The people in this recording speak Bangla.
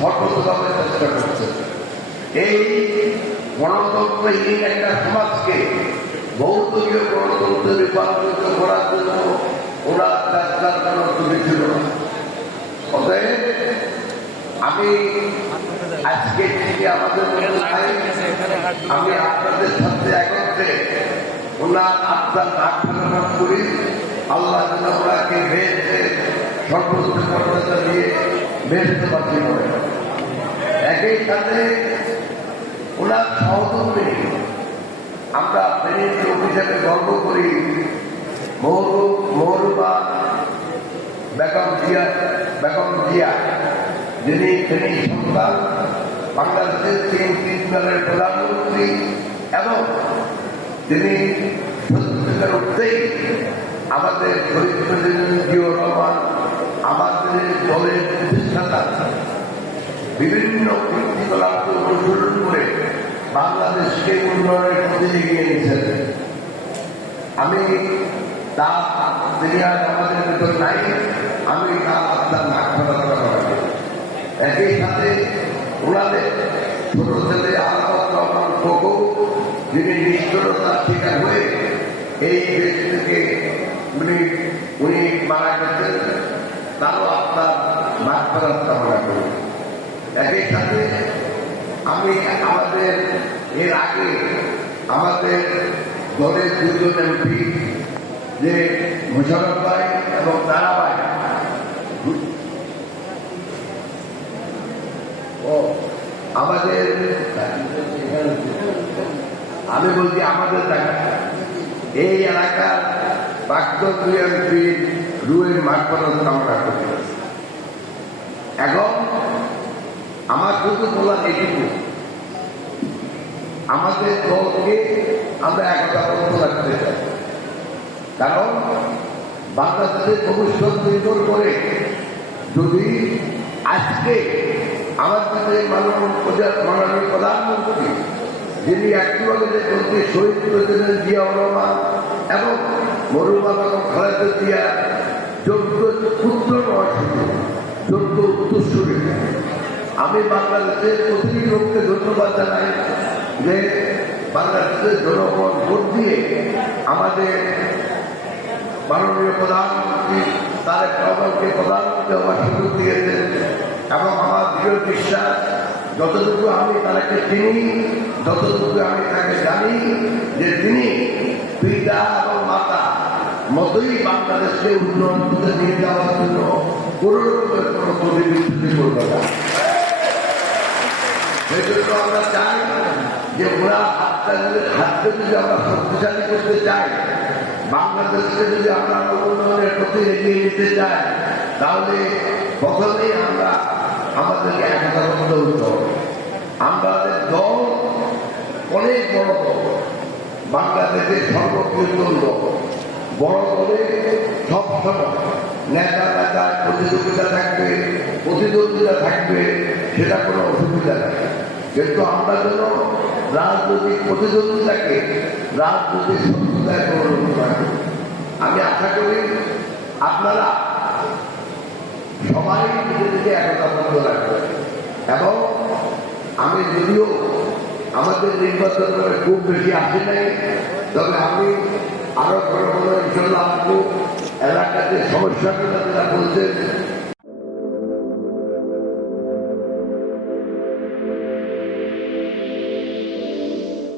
সর্বতভাবে চেষ্টা করছে। এই গণতন্ত্রহীন একটা সমাজকে বহুদলীয় গণতন্ত্রে রূপান্তরিত করার জন্য ওরা চেষ্টার কোনো ত্রুটি ছিল না। অতএব আমি আজকে থেকে আমাদের আমি আপনাদের সাথে একত্রে ওনার আত্মার নাক ফেরানো করি। আল্লাহ যেন ওনাকে বেহেশতে সর্বোচ্চ মর্যাদা দিয়ে বেহেশতে বাঁচি করে। একই সাথে ওনার সহযোগী আমরা ফেনীর লোক হিসেবে গর্ব করি মহরুমা বেগম জিয়া, যিনি ফেনী সন্তান, বাংলাদেশের তিনবারের প্রধানমন্ত্রী এবং তিনি সত্যিকার উঠতেই আমাদের শহীদ প্রেসিডেন্ট জিয়াউর রহমান আমাদের দলের প্রতিষ্ঠাতা বিভিন্ন কীর্তিকলাপকে অনুসরণ করে বাংলাদেশকে উন্নয়নের পথে এগিয়ে নিয়েছেন। আমি তার তিনি আজ আমাদের ভেতর নাই, আমি তার আত্মার নাক ফেরাতে পারি। একই সাথে ওনাদের ছোট ছেলে আলাদা রহমান কোকো, যিনি নিষ্ঠুরতার শিকার হয়ে এই দেশ থেকে উনি মারা গেছেন, তারও আপনার নাক ফেরার কামনা করি। একই সাথে আমি আমাদের এর আগে আমাদের দলের দুজন এমপি যে মোশাররফ ভাই এবং তারা ভাই ও আমাদের, আমি বলছি আমাদের জায়গা এই এলাকার প্রাক্তন দুই এমপি রুয়ের মাঠ করার কামনা করতে। এখন আমার শুধু বলার এইটুকু, আমাদের দলকে আমরা একতাবদ্ধ রাখতে চাই। কারণ বাংলাদেশের ভবিষ্যৎ নির্ভর করে যদি আজকে আমাদের মাননীয় প্রধানমন্ত্রী, যিনি একইভাবে বলতে শহীদ প্রেসিডেন্ট জিয়াউর রহমান এবং মরহুমা বেগম খালেদা জিয়া যোগ্য পুত্র নয়, শুধু যোগ্য উত্তরসূরি। আমি বাংলাদেশের প্রতিটি লোককে ধন্যবাদ জানাই যে বাংলাদেশের জনগণ ভোট দিয়ে আমাদের মাননীয় প্রধানমন্ত্রী তারেক রহমানকে প্রধানমন্ত্রী হওয়ার সুযোগ দিয়েছেন। এবং আমার দৃঢ় বিশ্বাস, যতটুকু আমি তাকে চিনি, যতটুকু আমি তাকে জানি, যে তিনি পিতা এবং মাতা মতোই বাংলাদেশকে উন্নয়ন করতে নিয়ে যাওয়ার জন্য কোনো রকমের কোনো প্রতিনিধিত্ব করবে না। সেই জন্য আমরা চাই যে ওরা হাতকে যদি আমরা শক্তিশালী করতে চাই, বাংলাদেশকে যদি আমরা উন্নয়নের প্রতি এগিয়ে নিতে চাই, তাহলে প্রথমেই আমরা আমাদেরকে একতাবদ্ধ হতে হবে। আমাদের দল অনেক বড় দল, বাংলাদেশের সর্ববৃহত্তম দল। বড় দলে সবসময় নেতার প্রতিযোগিতা থাকবে, প্রতিদ্বন্দ্বিতা থাকবে, সেটা কোনো অসুবিধা নেই। কিন্তু আমরা যেন রাজনৈতিক প্রতিদ্বন্দ্বিতাকে রাজনৈতিক শত্রুতায় পরিণত করি। আমি আশা করি আপনারা সবাই নিজেদেরকে একতাবদ্ধ রাখবেন। এবং আমি যদিও আমাদের নির্বাচন করে খুব বেশি আসি নাই, তবে আমি আরো বড় বড় ইনশাল্লাহ আসবো। এলাকাতে সমস্যাগুলো যারা বলছেন